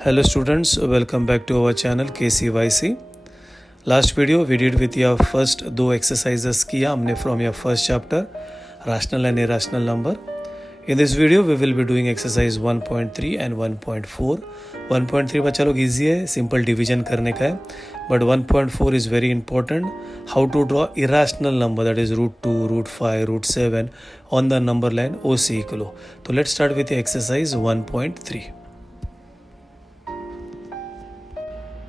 Hello students, welcome back to our channel KCYC. Last video we did with your first दो exercises किया हमने from your first chapter rational and irrational number. In this video we will be doing exercise 1.3 and 1.4. 1.3 बच्चा लोग easy है, simple division करने का है, but 1.4 is very important. How to draw irrational number, that is root 2, root 5, root 7 on the number line OC equal. So let's start with the exercise 1.3.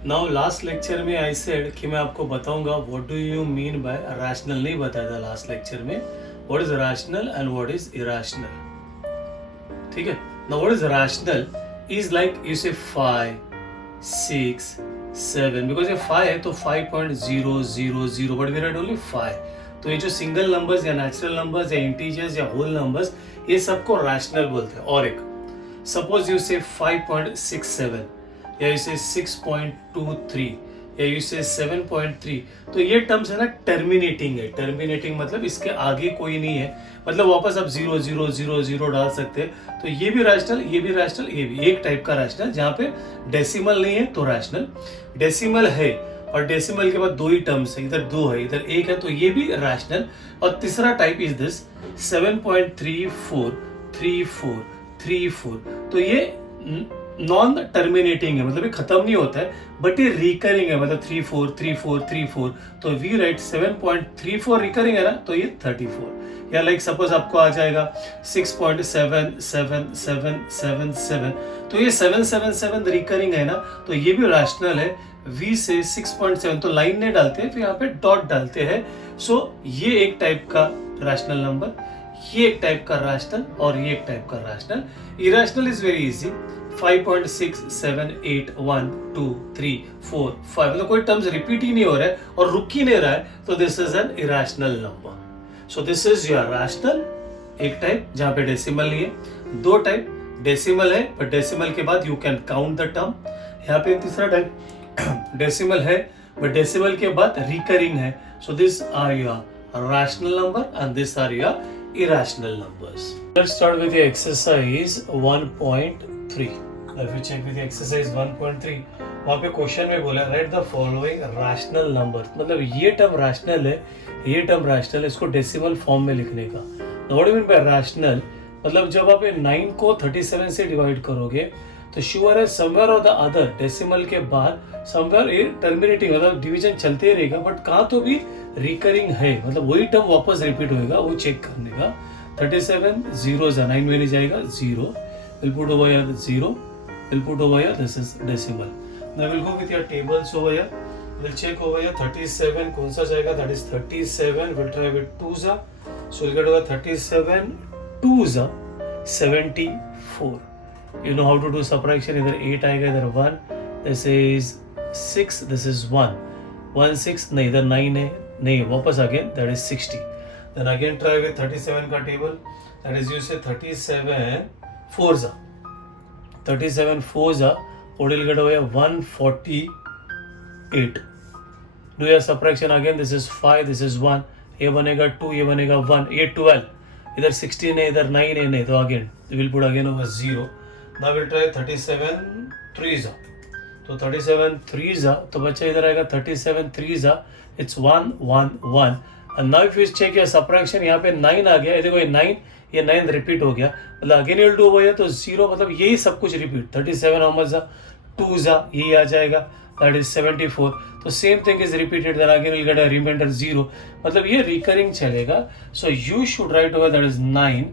Now last lecture में I said कि मैं आपको बताऊंगा what do you mean by rational. नहीं बताया था last lecture में what is rational and what is irrational. ठीक है, now what is rational is like you से 5 6 7 बिकॉज ये 5 है तो 5.000 बट वी राइट ओनली 5. तो ये जो सिंगल नंबर्स या नेचुरल नंबर्स या इंटीजर्स या होल नंबर्स ये सबको रैशनल बोलते हैं. और एक सपोज यू से 5.67 या इसे 6.23 या इसे 7.3, तो ये टर्म्स है ना टर्मिनेटिंग है. टर्मिनेटिंग मतलब इसके आगे कोई नहीं है, मतलब वापस आप 0 0 0 0 डाल सकते हैं. तो ये भी रैशनल, ये भी रैशनल, ये भी एक टाइप का रैशनल जहाँ पे डेसिमल नहीं है तो रैशनल. डेसिमल है और डेसिमल के बाद दो ही टर्म्स है, इधर दो है इधर एक है, तो ये भी रैशनल. और तीसरा टाइप इज दिस 7.343434. तो ये नॉन टर्मिनेटिंग है, मतलब ये खत्म नहीं होता है बट ये रिकरिंग है, मतलब 34 34 34. तो वी राइट 7.34 रिकरिंग है ना, तो ये 34. या लाइक सपोज आपको आ जाएगा 6.77777, तो ये 777 रिकरिंग है ना, तो ये भी रैशनल है. वी से 6.7 तो लाइन नहीं डालते हैं, फिर यहाँ पे डॉट डालते हैं. सो ये एक टाइप का रैशनल नंबर, ये एक टाइप का रैशनल और ये एक टाइप का rational. Irrational is very easy. 5.6 7 8 1 2 3 4 5, मतलब कोई टर्म्स रिपीट ही नहीं हो रहा है और रुक ही नहीं रहा है, तो this is an irrational number. So this is your rational, एक टाइप जहां पे डेसिमल नहीं है. दो टाइप डेसिमल है बट डेसिमल के बाद you can count the term. यहाँ पे तीसरा टाइप डेसिमल है बट डेसिमल के बाद रिकरिंग है. So this are your rational number and this are your irrational numbers. Let's start with the exercise 1.3. If you check with the exercise 1.3, वहाँ पे question में बोला right the following rational number, मतलब ये term rational है, ये term rational है, इसको डेसिमल फॉर्म में लिखने का. What do you mean by rational, मतलब जब आप 9 को 37 से डिवाइड करोगे तो श्योर है समवेयर और द अदर डेसिमल के बाद समवेयर ये टर्मिनेटिंग, मतलब डिवीजन चलते ही रहेगा बट कहाँ तो भी रिकरिंग है, मतलब वही टर्म वापस रिपीट होएगा, वो चेक करने का. 37 0 9 में नहीं जाएगा 0, will put over here 0, will put over here this is decimal. Now will go with your tables over here, will check over here 37 कौन सा जाएगा, that is 37, will try with 2 जा, सो विल गेट ओवर 37 2 जा 74. You know how to do subtraction, इधर 8 आएगा इधर 1, this is 6, this is 1 1 6, नहीं इधर 9 है, नहीं वापस again that is 60. Then again try with 37 का table, that is you say 37 4 जा what will get away 148. Do your subtraction again, this is 5, this is 1, ये बनेगा 2, ये बनेगा 1, ये 12, इधर 16 है इधर 9 है, नहीं तो again will put again over 0. Now we'll try 37 3 जा, तो 37 3 जा, तो बच्चा इधर आएगा 37 3 जा, it's 1 1 1. And now if you check your subtraction, यहाँ पे 9 आ गया, ये देखो ये 9 रिपीट हो गया, मतलब again you'll do over here, तो 0, मतलब यही सब कुछ रिपीट. 37 how much जा 2 जा, यही आ जाएगा, that is 74. तो same thing is repeated, then again you'll get a remainder 0, मतलब ये रिकरिंग चलेगा. So you should write over that is 9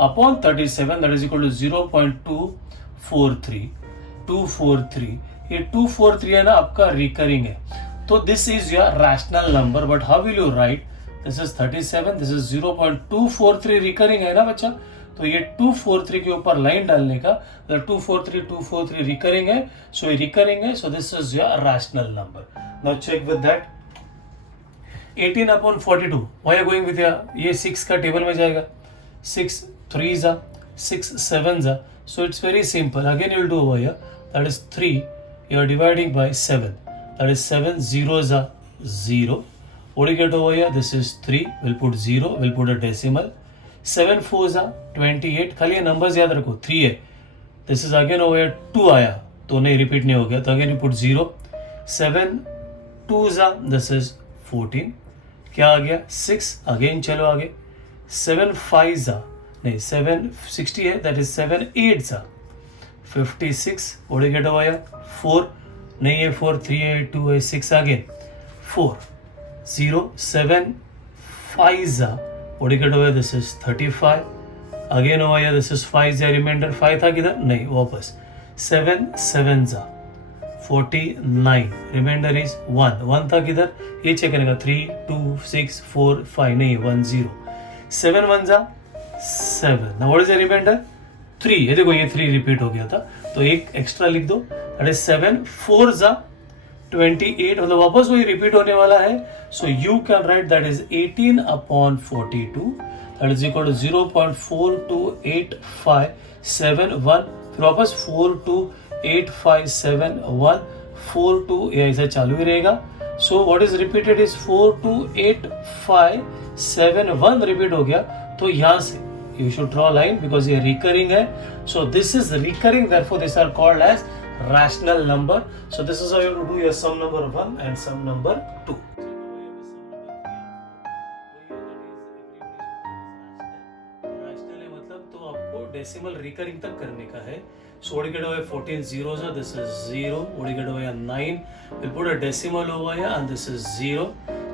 upon 37, that is equal to 0.243. ये 243 है ना आपका रिकरिंग है, तो this is your rational number. But how will you right, this is 37, this is 0.243 recurring है ना बच्चा, तो ये 243 के ऊपर लाइन डालने का, 243 रिकरिंग है, सो ये रिकरिंग है, so this is your rational number. Now check with that 18 upon 42, why are going with ये 6 का टेबल में जाएगा, 6 3 जा 6 7 जा, so it's very simple. Again you'll do over here, that is 3, you are dividing by 7, that is 7 zeros are 0. What do you get over here, this is 3, we'll put 0, we'll put a decimal. 7 4s are 28, खाली ये numbers याद रखो, 3 है, this is again over here 2 आया, तो नहीं repeat नहीं हो गया, तो again you put 0. 7 2s this is 14. क्या आ गया 6. अगेन चलो आगे. 7 5s नहीं 7 60 है, that is 7 8s 56. What get over 4 नहीं है 4 3 है 2 है 6 again 4 0 7 5s what get over this is 35. Again over here this is 5 remainder 5 था किधर नहीं वापस. 7 7s 49. रिमाइंडर इज 1 था किधर ये चेक करेगा 3 2 6 4 5 नहीं 1 0. 7 1s 7. Now what is the remainder 3. ये देखो ये 3 रिपीट हो गया था तो एक एक्स्ट्रा लिख दो, दैट इज 7 4s 28. मतलब वापस वही रिपीट होने वाला है. So you can write that is 18 upon 42, that is equal to 0.428571. फिर वापस 428571 ये ऐसा चालू ही रहेगा. So what is repeated is 428571 repeat हो गया. तो यहाँ से you should draw a line because ये recurring है. So this is recurring, therefore these are called as rational number. So this is how you have to do your sum number 1 and sum number 2. Rational है मतलब तो आपको decimal recurring तक करने का है. So what you get over 14 zeros, this is 0. What you get over 9, we'll put a decimal over here and this is 0.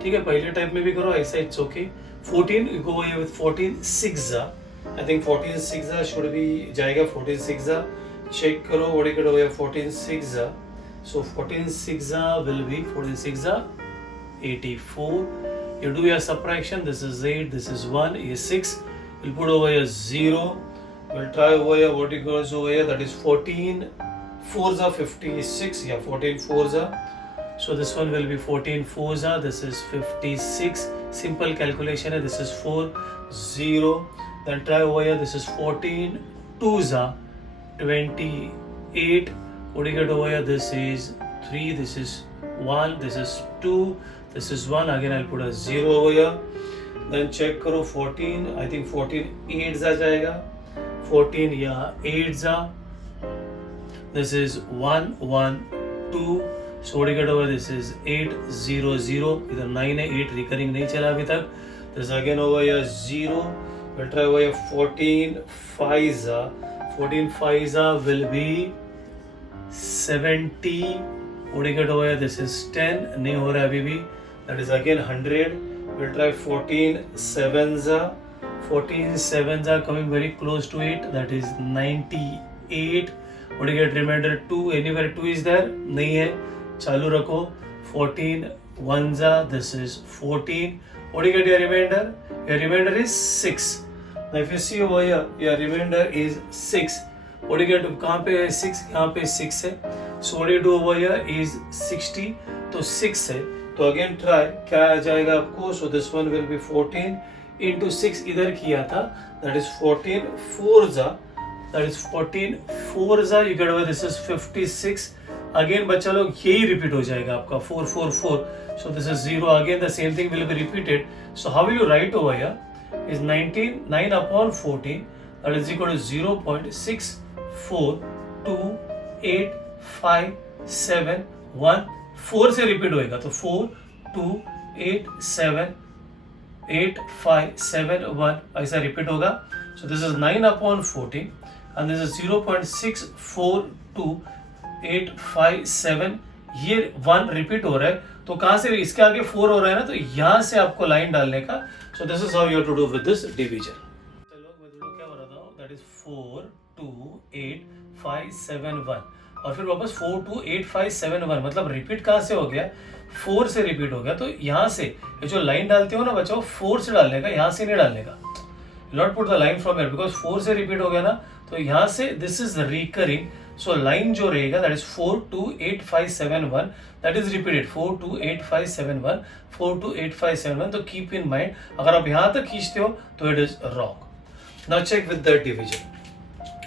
ठीक है, पहले टाइप में भी करो ऐसा, it's okay. 14 you go over with 14 6s. I think 14 6s should be जाएगा. 14 6s check करो what you get over 14 6s. So 14 6s will be 14 6s 84. You do your subtraction. This is 8. This is 1. Is 6. We'll put over here 0. We'll try over here what it goes over here. That is 14 4s 56. Yeah, 14 4s. So this one will be 14 4s. This is 56. Simple calculation. This is 4 0. Then try over here. This is 14 2s 28. What do you get over here? This is 3. This is 1. This is 2. This is 1. Again I'll put a 0 over here. Then check करो 14. I think 14 8s जाएगा. 14 yeah 8s. This is 1 1 2. So what do you get over? This is 8 0 0. इधर 9 है, 8 recurring नहीं चला अभी तक. This again over here 0. We'll try over here 14 5s. 14 5s will be 70. What do you get over here? This is 10. नहीं हो रहा है अभी भी. That is again 100. We'll try 14 7s. 14 7s are coming very close to it. That is 98. What do you get? Remainder 2. Anywhere 2 is there? नहीं है. चालू रखो. 14 1s. This is 14. What do you get your remainder? Your remainder is 6. Now if you see over here, your remainder is 6. What do you get? कहाँ पे है 6? यहाँ पे 6 है. So what do you do over here is 60. तो 6 है. तो again try. क्या आ जाएगा आपको? So this one will be 14 into 6 इधर किया था. That is 14 4s. That is 14 4s. You get over this is 56. Again बच्चा लोग यही repeat हो जाएगा आपका 4 4 4. So this is 0. Again the same thing will be repeated. So how will you write over here? Is 9 upon 14, that is equal to 0.64285714. 4 से repeat होएगा तो 42878571 ऐसा रिपीट होगा. So this is 9 upon 14 and this is 0.642857. ये 1 repeat हो रहा है तो कहाँ से इसके आगे 4 हो रहा है ना, तो यहाँ से आपको लाइन डालने का. So this is how you have to do with this division. चलो मैं तो क्या बताता हूँ. That is 42851 और फिर वापस 428571. मतलब रिपीट कहाँ से हो गया? 4 से रिपीट हो गया. तो यहाँ से ये जो लाइन डालते हो ना बच्चों 4 से डालने का, यहाँ से नहीं डालने का. Not put the line from here because 4 से रिपीट हो गया ना, तो यहाँ से this is recurring. So line जो रहेगा that is 428571. That is repeated 428571 428571. तो keep in mind अगर आप यहाँ तक खींचते हो तो it is wrong. Now check with the division.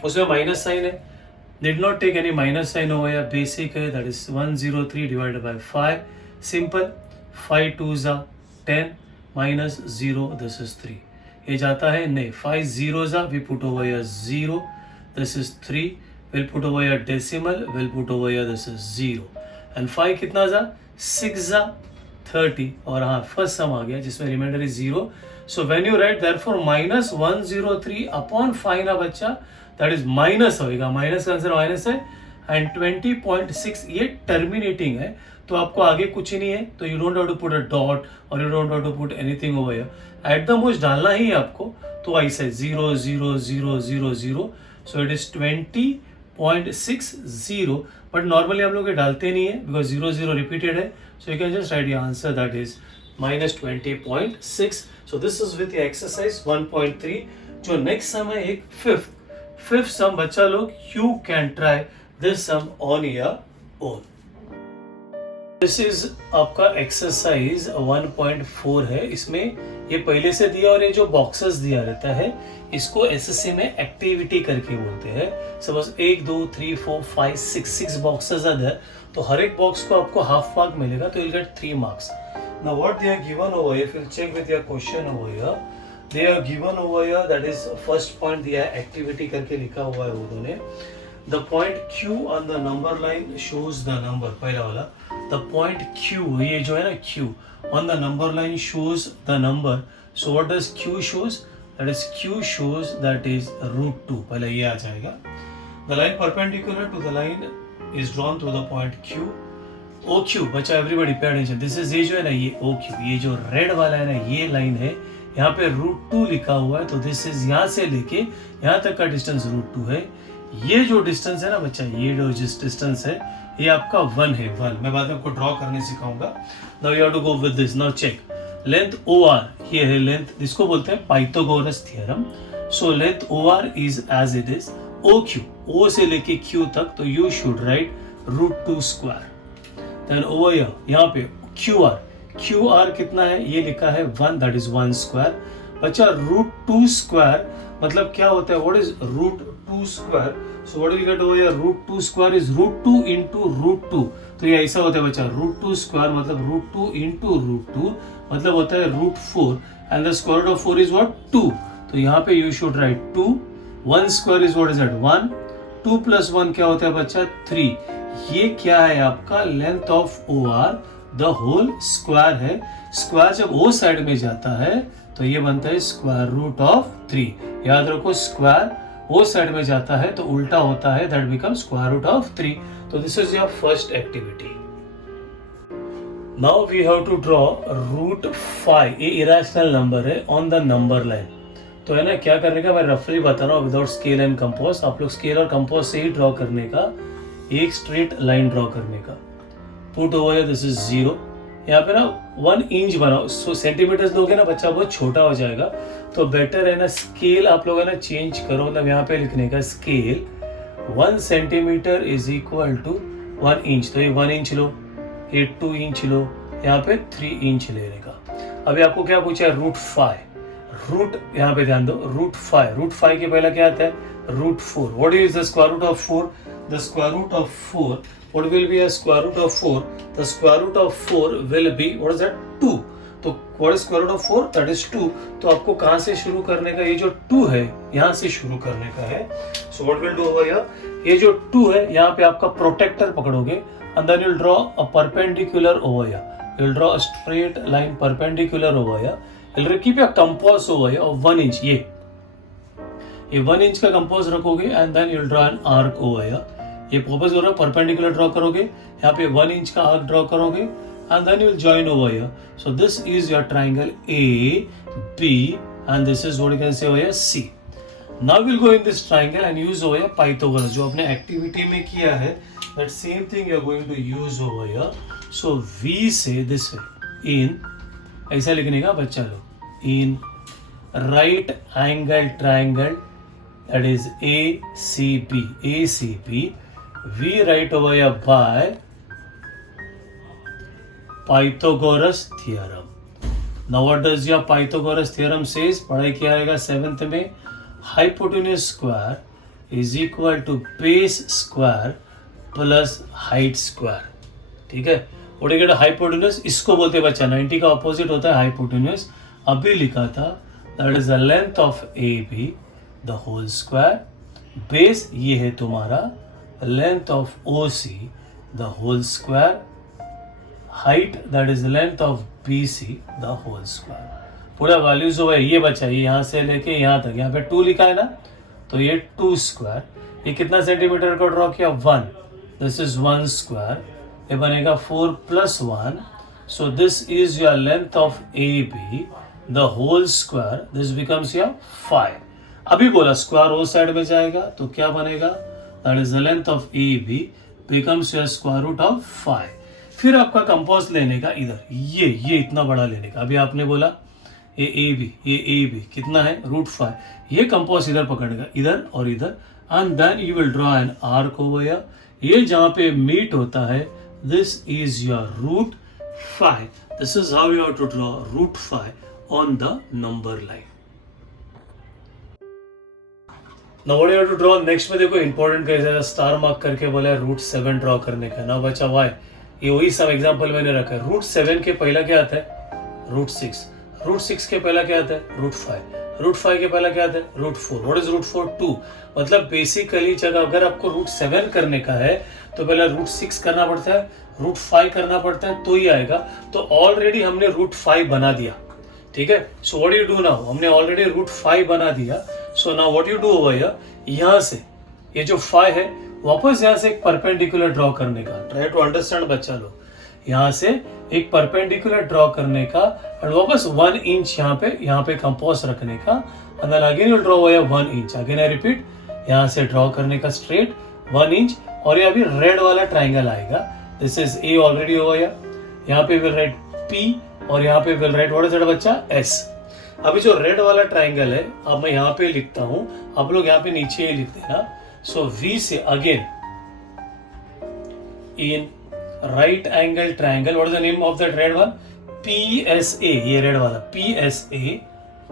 उसमें माइनस साइन है. Did not take any minus sign over here. Basic है, that is 103 divided by 5. Simple. 5 2s are 10 minus 0. This is 3. ये जाता है नहीं. 5 zeros are we put over here 0. This is 3. we'll put over here decimal, we'll put over here this is 0 and 5 कितना जा 6 जा 30 और हाँ फर्स्ट सम आ गया जिसमें remainder is 0. So when you write therefore -103 upon 5 ना बच्चा दैट इज माइनस होएगा, माइनस का आंसर माइनस है एंड 20.6 ये टर्मिनेटिंग है तो आपको आगे कुछ नहीं है तो you don't have to put a dot और you don't have to put anything over here. At the most डालना ही है आपको तो ऐसे 0 0 0 0 0 so it is 20.60 but normally हम लोग ये डालते नहीं है बिकॉज 0 0 रिपीटेड है so you can just right your answer that is -20.6. So this is with exercise 1.3. जो नेक्स्ट सम है एक फिफ्थ सम बच्चा लोग you can try this sum on your own. This is आपका एक्सरसाइज 1.4 है. इसमें ये पहले से दिया और ये जो बॉक्सेस दिया रहता है इसको एसएससी में एक्टिविटी करके बोलते हैं. सपोज 1 2 3 4 5 6 बॉक्सेस आर देयर तो हर एक बॉक्स को आपको हाफ मार्क मिलेगा तो you'll get 3 marks. Now what they are given over here, if you'll check with your question over here, they are given over here that is first point दिया है activity करके लिखा हुआ है उन्होंने. The point Q on the number line shows the number. पहला वाला the point Q ये जो है ना Q on the number line shows the number. So what does Q shows? That is Q shows that is √2. पहले ये आ जाएगा. The line perpendicular to the line is drawn through the point Q. OQ बच्चा everybody pay attention. This is ये जो है ना ये OQ ये जो रेड वाला है ना ये लाइन है यहाँ पे √2 लिखा हुआ है तो दिस इज यहाँ से लेके यहाँ तक का डिस्टेंस √2 है. ये जो डिस्टेंस है ना बच्चा ये जो जिस डिस्टेंस है ये आपका 1 है 1. मैं बाद में आपको ड्रॉ करने सिखाऊंगा. Now you have to go with this. Now check length OR ये है लेंथ इसको बोलते हैं Pythagoras theorem. So length OR is as it is OQ O से लेके Q तक तो you should write √2 square. Then over here पे QR कितना है ये लिखा है 1 दैट इज 1 स्क्वायर. बच्चा √2 स्क्वायर मतलब क्या होता है what is √2 square. So what will get over here √2 square is √2 into √2 तो ये ऐसा होता है बच्चा √2 स्क्वायर मतलब √2 into √2 मतलब होता है √4 and the square root of 4 is what 2. तो यहाँ पे you should write 2. 1 square is what is that 1. 2 + 1 क्या होता है बच्चा 3. ये क्या है आपका length of OR the whole square है. स्क्वायर जब O साइड में जाता है तो ये बनता है स्क्वायर रूट ऑफ 3. याद रखो स्क्वायर O साइड में जाता है तो उल्टा होता है that become square root of 3. तो this is your first activity. Now we have to draw √5 ये इरेशनल नंबर है ऑन द नंबर लाइन. तो है ना क्या करने का मैं रफली बता रहा हूँ विदाउट स्केल एंड कंपोज. आप लोग स्केल और कंपोज से ही ड्रॉ करने का एक स्ट्रेट लाइन ड्रॉ करने का. Put over here this is 0. यहाँ पे ना 1 इंच बनाओ. सो सेंटीमीटर्स दोगे ना बच्चा बहुत छोटा हो जाएगा तो बेटर है ना स्केल आप लोग है ना चेंज करो. मतलब यहाँ पे लिखने का scale 1 centimetre is equal to 1 inch. तो ये 1 इंच लो, ये 2 इंच लो, यहाँ पे 3 इंच लेने का. अभी आपको क्या पूछा है √5. रूट यहाँ पे ध्यान दो √5 के पहला क्या आता है √4. What is the square root of 4. The square root of 4, what will be a square root of 4? The square root of 4 will be, what is that? 2. तो what is square root of 4? That is 2. तो आपको कहाँ से शुरू करने का ये जो 2 है यहाँ से शुरू करने का है. So what will do over here? ये जो 2 है यहाँ पे आपका protector पकड़ोगे and then you'll draw a perpendicular over here. You'll draw a straight line perpendicular over here. You'll keep your compass over here of 1 inch. ये 1 inch का compass रखोगे and then you'll draw an arc over here. ये purpose हो रहा है perpendicular draw करोगे यहाँ पे 1 इंच का आर्क ड्रॉ करोगे and then you will join over here. So this is your triangle AB and this is what you can say over here C. Now will go in this triangle and use over here Pythagoras जो अपने activity में किया है that same thing you are going to use over here. So V से this way in ऐसा लिखने का बच्चा लोग in right angle triangle that is ACP. We write over here by Pythagoras theorem. Now what does your Pythagoras theorem says? पढ़ाई किया रहेगा 7th में. Hypotenuse square is equal to base square plus height square. ठीक है. What do you get hypotenuse? इसको बोलते हैं बच्चा 90 का ऑपोजिट होता है hypotenuse. अभी लिखा था that is the length of AB the whole square. Base ये है तुम्हारा length of OC the whole square, height that is the length of BC the whole square. पूरा वैल्यूज जो है ये बचा, ये यहाँ से लेके यहाँ तक, यहाँ पे 2 लिखा है ना, तो ये 2 स्क्वायर, ये कितना सेंटीमीटर को ड्रॉ किया 1, दिस इज 1 स्क्वायर, ये बनेगा 4 + 1, so this is your length of AB the whole square, this becomes your 5. अभी बोला स्क्वायर वो साइड में जाएगा तो क्या बनेगा, that is the length of AB becomes your square root of 5. फिर आपका कंपोज लेने का इधर, ये इतना बड़ा लेने का, अभी आपने बोला ये AB कितना है √5, ये कंपोज इधर पकड़ेगा, इधर और इधर, and then you will draw an arc over here, ये जहाँ पे मीट होता है, this is your √5. This is how you have to draw √5 on the number line. Now what you have to draw next में देखो important कैसे star mark करके बोला है √7 ड्रॉ करने का ना बच्चा. वाई, ये वही सब एग्जांपल मैंने रखा है. √7 के पहला क्या आता है √6, √6 के पहला क्या आता है √5, √5 के पहला क्या आता है √4. What is √4? 2. मतलब बेसिकली जगह अगर आपको √7 करने का है तो पहले √6 करना पड़ता है, √5 करना पड़ता है, तो ही आएगा. तो ऑलरेडी हमने √5 बना दिया, ठीक है. So what you do now, हमने ऑलरेडी √5 बना दिया. So now what you do over here, यहाँ से ये जो 5 है वापस यहाँ से एक परपेंडिकुलर ड्रॉ करने का. ट्राई टू अंडरस्टैंड बच्चा लोग, यहाँ से एक परपेंडिकुलर ड्रॉ करने का और वापस 1 इंच यहाँ पे कंपोज रखने का, and then again you draw over 1 inch. Again I repeat, यहाँ से ड्रॉ करने का स्ट्रेट 1 इंच, और ये अभी रेड वाला ट्राइंगल आएगा. This is A already over here, यहाँ पे विल राइट P और यहाँ पे will write what is that बच्चा S. अभी जो रेड वाला ट्राइंगल है, अब मैं यहाँ पे लिखता हूं, आप लोग यहाँ पे नीचे ही लिख देना. सो V से again in right angle triangle, what is the name of that red one, PSA, ये रेड वाला PSA.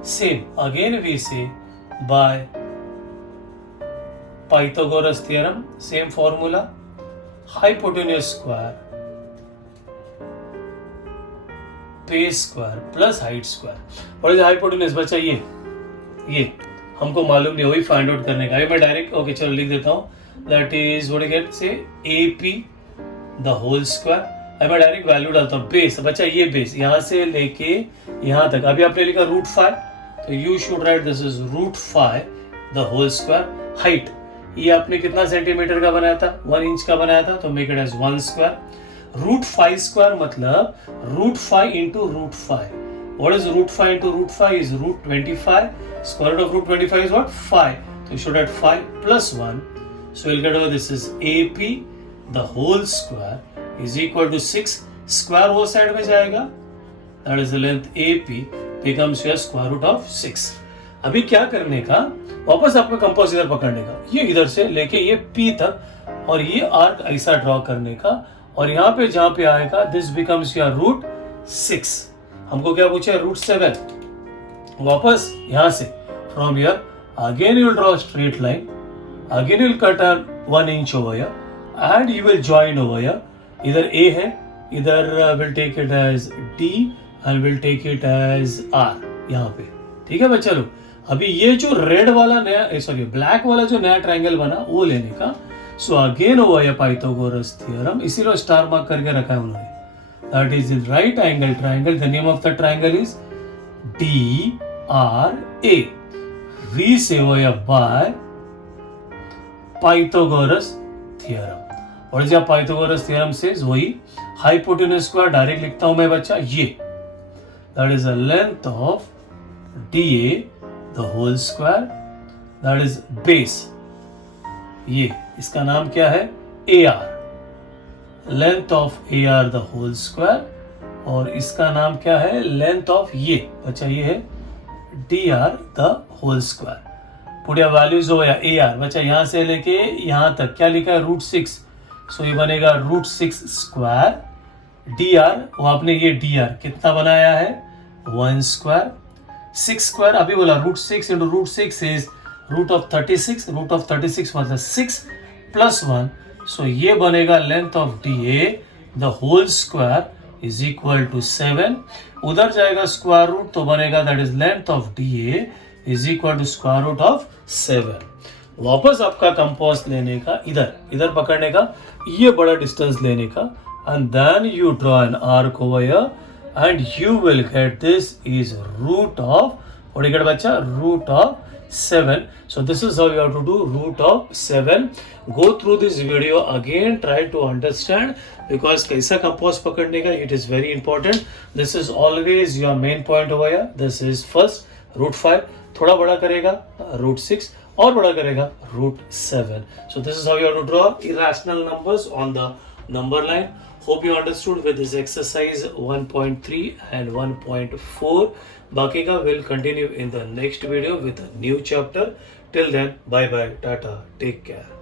सेम अगेन V से by Pythagoras theorem, same formula, hypotenuse square base square plus height square. और hypotenuse बच्चा ये हमको मालूम नहीं, वही फाइंड आउट करने का. अभी मैं डायरेक्ट ओके चलो लिख देता हूँ, that is what you get से AP द होल स्क्वायर. अभी मैं डायरेक्ट वैल्यू डालता हूँ. बेस बच्चा ये बेस यहाँ से लेके यहाँ तक, अभी आपने लिखा √5, तो you should write this is √5 the whole square. Height ये आपने कितना सेंटीमीटर का बनाया था, 1 इंच का बनाया था, तो make it as 1 square. √5 square मतलब √5 into √5. What is √5 into √5 is √25. Square root of √25 is what? 5. So you should add 5 plus 1. So you'll get over this is AP the whole square is equal to 6. Square वो side में जाएगा. That is the length AP becomes your square root of 6. अभी क्या करने का, वापस आपको compose इधर पकड़ने का, ये इधर से लेके ये P तक, और ये आर्क ऐसा ड्रॉ करने का, और यहाँ पे जहाँ पे आएगा दिस बिकम्स योर √6. हमको क्या पूछा है √7. वापस यहाँ से from here again you will draw straight line, again you will cut 1 inch over here and you will join over here. इधर A है, इधर will take it as D and will take it as R यहाँ पे. ठीक है बच्चा लोग, अभी ये जो रेड वाला नया सॉरी ब्लैक वाला जो नया ट्राइंगल बना वो लेने का. So again over here Pythagoras theorem, इसीलिए स्टार मार्क करके रखा है उन्होंने. That is the right angle triangle. The name of the triangle is DRA. V से over here by Pythagoras theorem. और जब पाइथागोरस थ्योरम से वही हाइपोटेन्यूज स्क्वायर डायरेक्ट लिखता हूं मैं बच्चा, ये that is the length of DA the whole square, that is base, ये इसका नाम क्या है AR, length of AR the whole square, और इसका नाम क्या है लेंथ ऑफ ये बच्चा ये है DR द होल स्क्वायर. पूरी वैल्यूज हो या AR बच्चा यहाँ से लेके यहाँ तक क्या लिखा है √6. सो ये बनेगा √6 स्क्वायर. DR वो आपने ये DR कितना बनाया है 1 स्क्वायर. 6 स्क्वायर अभी बोला √6 into √6 is root of 36. Root of 36 मतलब 6 plus 1. सो ये बनेगा length of DA the whole square is equal to 7. उधर जाएगा स्क्वायर रूट तो बनेगा that is length of DA is equal to square root of 7. वापस आपका कंपास लेने का, इधर इधर पकड़ने का, ये बड़ा डिस्टेंस लेने का, and then you draw an arc over here and you will get this is root of, what do you get bacha, root of 7. So this is how you have to do root of 7. Go through this video again, try to understand, because kaisa compose pakadne ka, it is very important. This is always your main point over here. This is first root 5, thoda bada karega root 6, और बड़ा करेगा root 7. So this is how you have to draw irrational numbers on the number line. Hope you understood with this exercise 1.3 and 1.4. बाकी का will continue in the next video with a new chapter. Till then, bye bye, tata, take care.